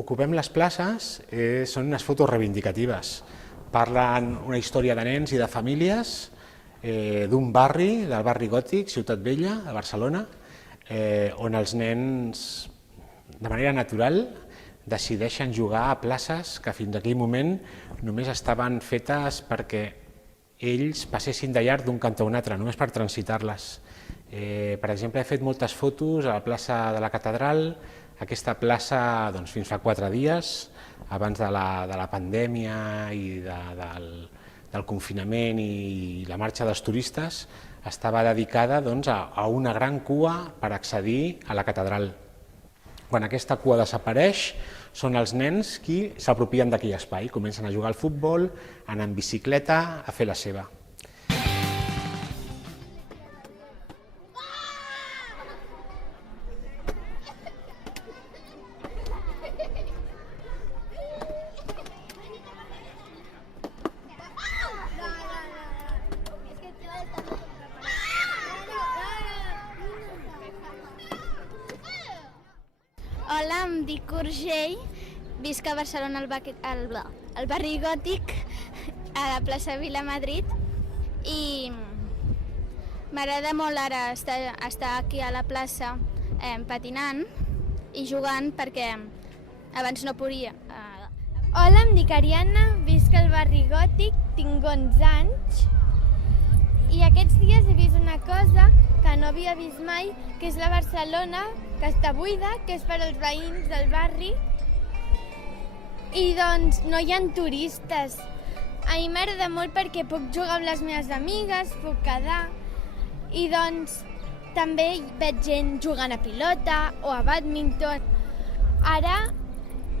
Ocupem les places són unes fotos reivindicatives. Parlen una història de nens i de famílies d'un barri, del barri gòtic, Ciutat Vella, de Barcelona, on els nens, de manera natural, decideixen jugar a places que fins aquell moment només estaven fetes perquè ells passessin de llarg d'un cantó a un altre, només per transitar-les. Per exemple, he fet moltes fotos a la plaça de la Catedral, aquesta plaça fins fa 4 dies, abans de la pandèmia i del confinament i la marxa dels turistes, estava dedicada a una gran cua per accedir a la catedral. Quan aquesta cua desapareix, són els nens qui s'apropien d'aquell espai, comencen a jugar al futbol, a anar en bicicleta, a fer la seva. Hola, em dic Urgell, visc a Barcelona al barri gòtic, a la plaça Vilamadrid, i m'agrada molt ara estar aquí a la plaça patinant i jugant perquè abans no podia. Hola, em dic Ariadna, visc al barri gòtic, tinc 11 anys i aquests dies he vist una cosa que no havia vist mai, que és la Barcelona, que està buida, que és per als veïns del barri i doncs no hi ha turistes. A mi m'agrada molt perquè puc jugar amb les meves amigues, puc quedar i doncs també veig gent jugant a pilota o a bàdminton. Ara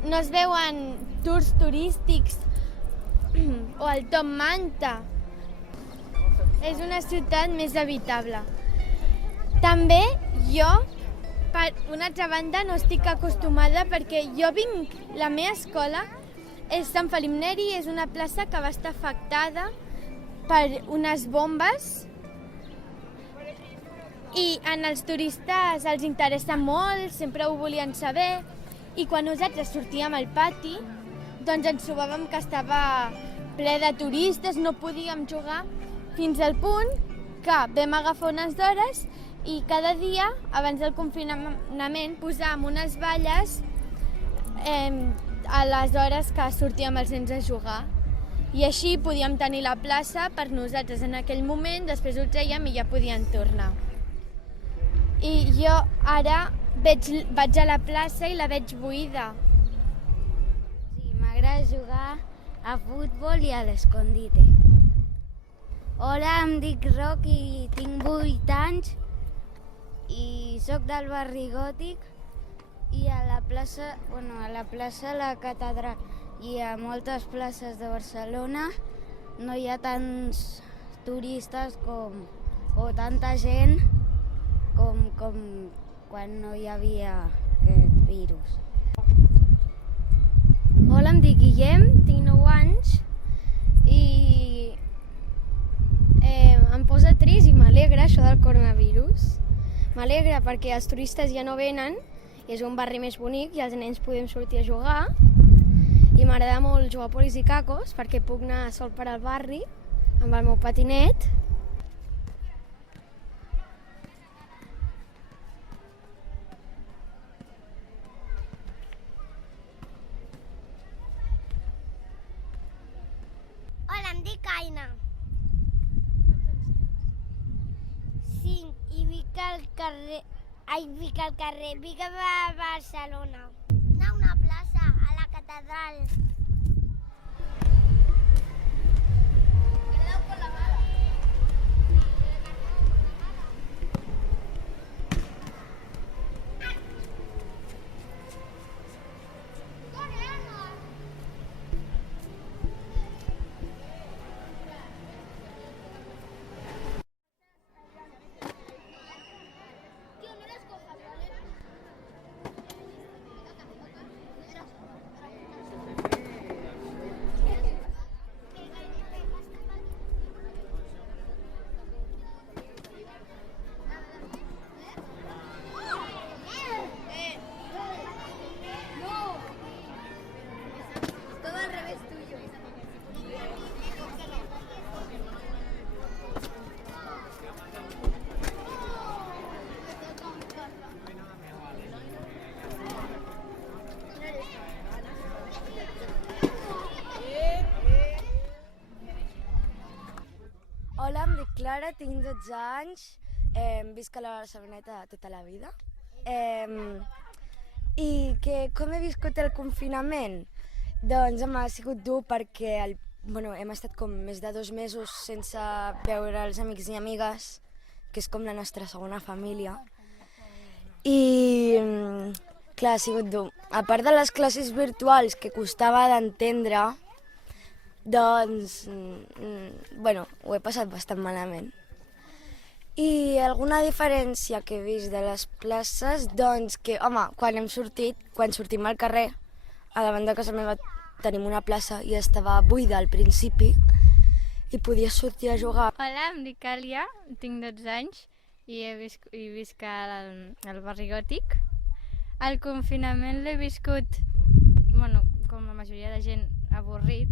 no es veuen tours turístics o el Top Manta. És una ciutat més habitable. També jo, per una altra banda, no estic acostumada perquè jo vinc, la meva escola és Sant Felip Neri, és una plaça que va estar afectada per unes bombes i als turistes els interessa molt, sempre ho volien saber i quan nosaltres sortíem al pati doncs ens trobàvem que estava ple de turistes, no podíem jugar fins al punt que vam agafar unes hores i cada dia, abans del confinament, posàvem unes valles a les hores que sortíem els nens a jugar. I així podíem tenir la plaça per nosaltres en aquell moment, després ho trèiem i ja podien tornar. I jo ara vaig a la plaça i la veig buida. Sí, m'agrada jugar a futbol i a l'escondite. Hola, em dic Roc i tinc 8 anys i soc del barri gòtic i a la plaça La Catedral i a moltes places de Barcelona no hi ha tants turistes o tanta gent com quan no hi havia aquest virus. Hola, em dic Guillem, tinc 9 anys i em posa trist i m'alegra això del coronavirus. M'alegra perquè els turistes ja no venen, és un barri més bonic i els nens podem sortir a jugar i m'agrada molt jugar a polis i cacos perquè puc anar sol per al barri amb el meu patinet. Hola, em dic Aina. 5 i vic al carrer a Barcelona. Anar a una plaça, a la catedral. Hola, em dic Clara, tinc 12 anys, visc a la Barceloneta tota la vida. I com he viscut el confinament? Doncs ha sigut dur perquè hem estat com més de 2 mesos sense veure els amics i amigues, que és com la nostra segona família. I clar, ha sigut dur. A part de les classes virtuals que costava d'entendre, doncs, ho he passat bastant malament. I alguna diferència que he vist de les places, doncs que, home, quan sortim al carrer, a davant de casa meva tenim una plaça i estava buida al principi i podia sortir a jugar. Hola, em dic Àlia, tinc 12 anys i visc al barri gòtic. El confinament l'he viscut, com la majoria de gent, avorrit.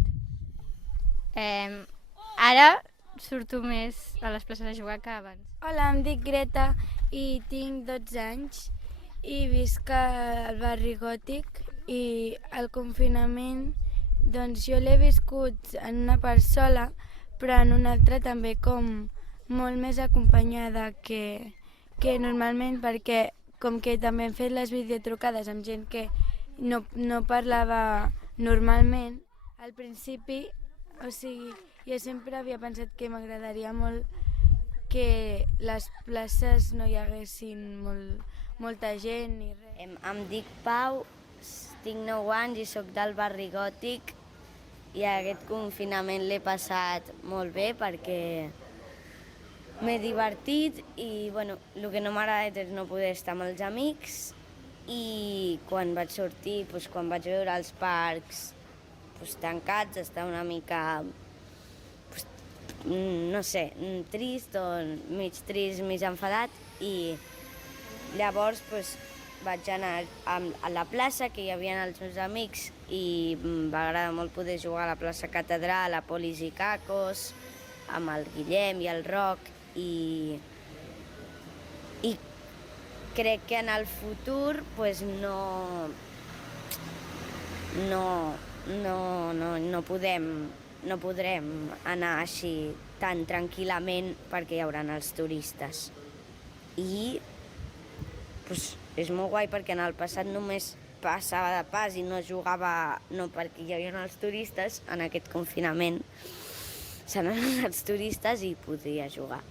Ara surto més a les places a jugar que abans. Hola, em dic Greta i tinc 12 anys i visc al barri gòtic i el confinament doncs jo l'he viscut en una part sola, però en una altra també com molt més acompanyada que normalment, perquè com que també hem fet les videotrucades amb gent que no parlava normalment, al principi, o sigui, jo sempre havia pensat que m'agradaria molt que les places no hi haguessin molta gent ni res. Em dic Pau, tinc 9 anys i sóc del barri gòtic i aquest confinament l'he passat molt bé perquè m'he divertit i el que no m'ha agradat és no poder estar amb els amics i quan vaig sortir, quan vaig veure els parcs tancats, estar una mica, no sé, trist o mig trist, mig enfadat i llavors vaig anar a la plaça que hi havia els meus amics i em va agradar molt poder jugar a la plaça Catedral, a Polis i Cacos, amb el Guillem i el Roc i crec que en el futur no podrem anar així tan tranquil·lament perquè hi haurà els turistes. I és molt guai perquè en el passat només passava de pas i no jugava, no perquè hi havia els turistes, en aquest confinament s'han anat els turistes i podia jugar.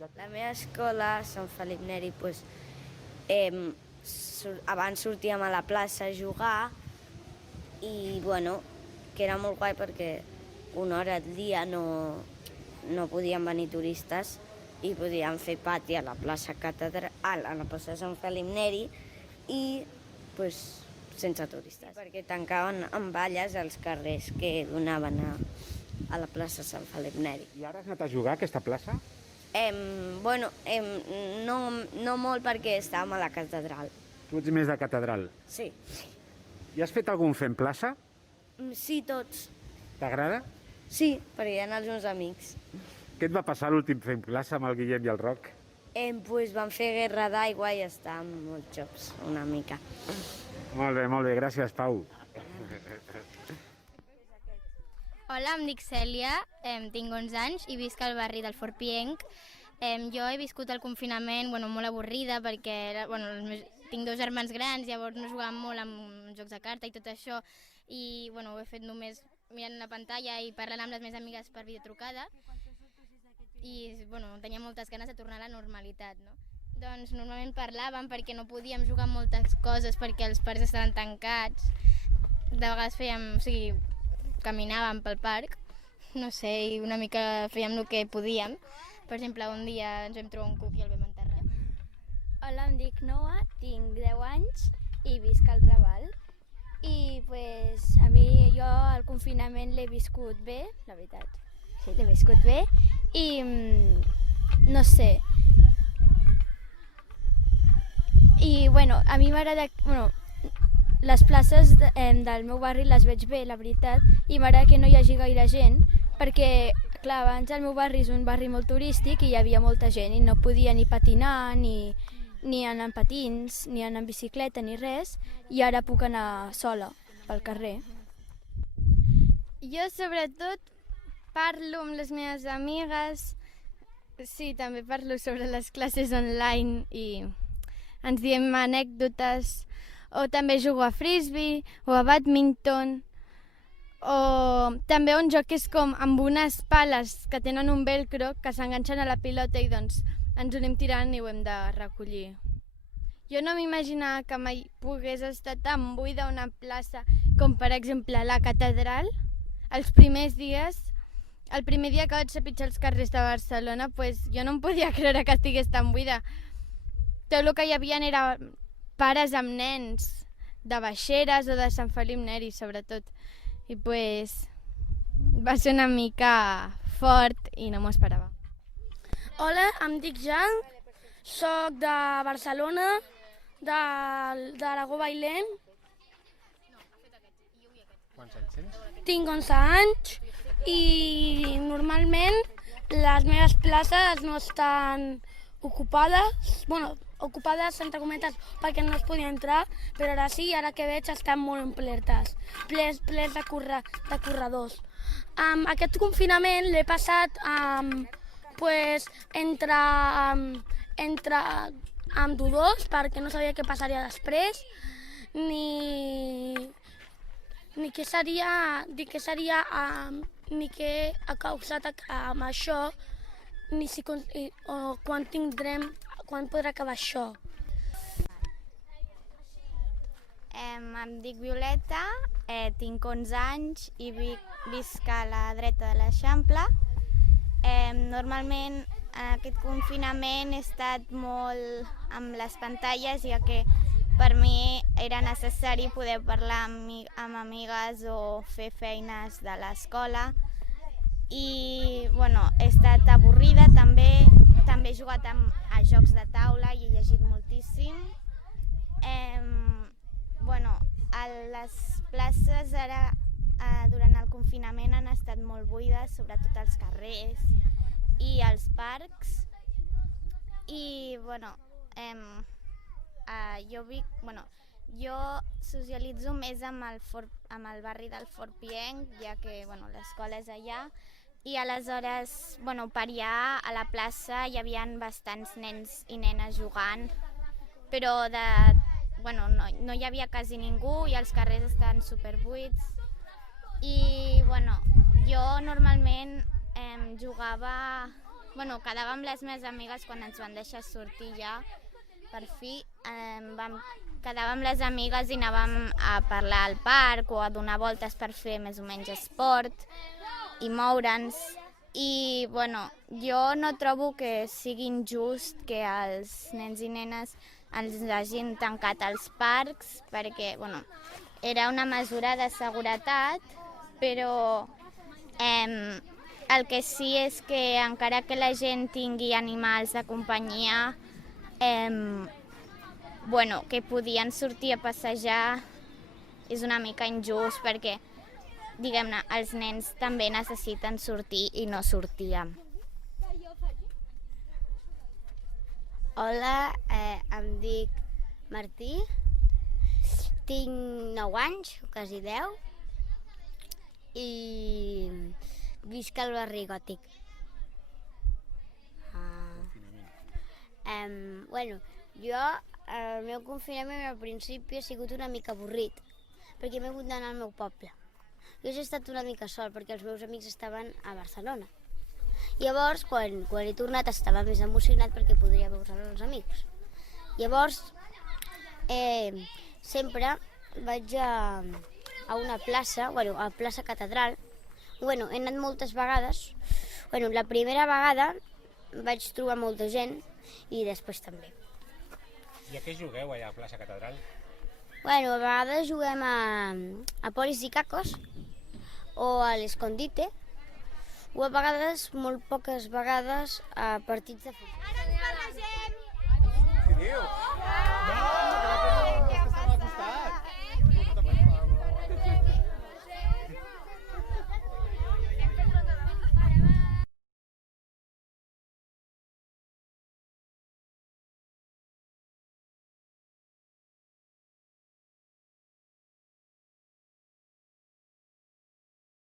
La meva escola, Sant Felip Neri, abans sortíem a la plaça a jugar i que era molt guai perquè una hora al dia no podien venir turistes i podíem fer pati a la plaça Catedral, a la plaça Sant Felip Neri i sense turistes, perquè tancaven amb valles els carrers que donaven a la plaça Sant Felip Neri. I ara has anat a jugar a aquesta plaça? No molt perquè estàvem a la catedral. Tu ets més de catedral? Sí. I has fet algun fent plaça? Sí, tots. T'agrada? Sí, perquè hi ha els meus amics. Què et va passar l'últim fent plaça amb el Guillem i el Roc? Vam fer guerra d'aigua i estàvem molt xops, una mica. Molt bé, gràcies, Pau. Hola, em dic Cèlia, tinc 11 anys i visc al barri del Fort Pienc. Jo he viscut el confinament molt avorrida perquè tinc 2 germans grans, llavors no jugàvem molt amb jocs de carta i tot això i ho he fet només mirant la pantalla i parlant amb les meves amigues per videotrucada i tenia moltes ganes de tornar a la normalitat, no? Doncs normalment parlàvem perquè no podíem jugar amb moltes coses perquè els parcs estaven tancats. De vegades caminàvem pel parc, no sé, i una mica fèiem el que podíem. Per exemple, un dia ens vam trobar un cuc i el vam enterrar. Hola, em dic Noa, tinc 10 anys i visc al Raval. I a mi jo el confinament l'he viscut bé, la veritat. Sí, l'he viscut bé i no sé. I a mi m'agrada... Les places del meu barri les veig bé, la veritat, i m'agrada que no hi hagi gaire gent, perquè, clar, abans el meu barri és un barri molt turístic i hi havia molta gent i no podia ni patinar, ni anar amb patins, ni anar amb bicicleta, ni res, i ara puc anar sola pel carrer. Jo, sobretot, parlo amb les meves amigues, sí, també parlo sobre les classes online i ens diem anècdotes, o també jugo a frisbee o a badminton, o també un joc que és com amb unes pales que tenen un velcro que s'enganxen a la pilota i doncs ens ho anem tirant i ho hem de recollir. Jo no m'imaginava que mai pogués estar tan buida una plaça com per exemple la catedral. Els primers dies, el primer dia que vaig trepitjar els carrers de Barcelona, jo no em podia creure que estigués tan buida. Tot el que hi havia era pares amb nens de Baixeres o de Sant Felip Neri, sobretot. I va ser una mica fort i no m'ho esperava. Hola, em dic Jan, soc de Barcelona, de l'Aragó Bailén. Quants anys tens? Tinc 11 anys i normalment les meves places no estan ocupades, ocupades entre cometes perquè no es podia entrar, però ara sí, ara que veig estan molt omplertes, plens de corredors. Aquest confinament l'he passat entre ambdós perquè no sabia què passaria després, ni què ha causat amb això, o quan podrà acabar això. Em dic Violeta, tinc 11 anys i visc a la dreta de l'Eixample. Normalment aquest confinament he estat molt amb les pantalles, ja que per mi era necessari poder parlar amb amigues o fer feines de l'escola. I he estat avorrida també he jugat a jocs de taula i he llegit moltíssim. Les places ara durant el confinament han estat molt buides, sobretot als carrers i als parcs. I jo socialitzo més amb el barri del Fort Pienc, ja que l'escola és allà. I aleshores, per allà a la plaça hi havia bastants nens i nenes jugant, però no hi havia quasi ningú i els carrers estaven superbuits. I jo normalment jugava, quedava amb les meves amigues quan ens van deixar sortir ja, per fi. Quedava amb les amigues i anàvem a parlar al parc o a donar voltes per fer més o menys esport i moure'ns. I jo no trobo que sigui injust que els nens i nenes ens hagin tancat als parcs, perquè era una mesura de seguretat, però el que sí és que encara que la gent tingui animals de companyia, que podien sortir a passejar, és una mica injust perquè, diguem-ne, els nens també necessiten sortir i no sortíem. Hola, em dic Martí, tinc 9 anys, quasi 10, i visc al barri Gòtic. Jo, el meu confinament al principi ha sigut una mica avorrit, perquè m'he hagut d'anar al meu poble. Jo he estat una mica sol, perquè els meus amics estaven a Barcelona. Llavors, quan he tornat, estava més emocionat perquè podria veure els amics. Llavors, sempre vaig a una plaça, a plaça Catedral. He anat moltes vegades. La primera vegada vaig trobar molta gent i després també. I a què jugueu allà a plaça Catedral? A vegades juguem a polis i cacos o a l'escondite, o a vegades, molt poques vegades, a partits de futbol. Què diu?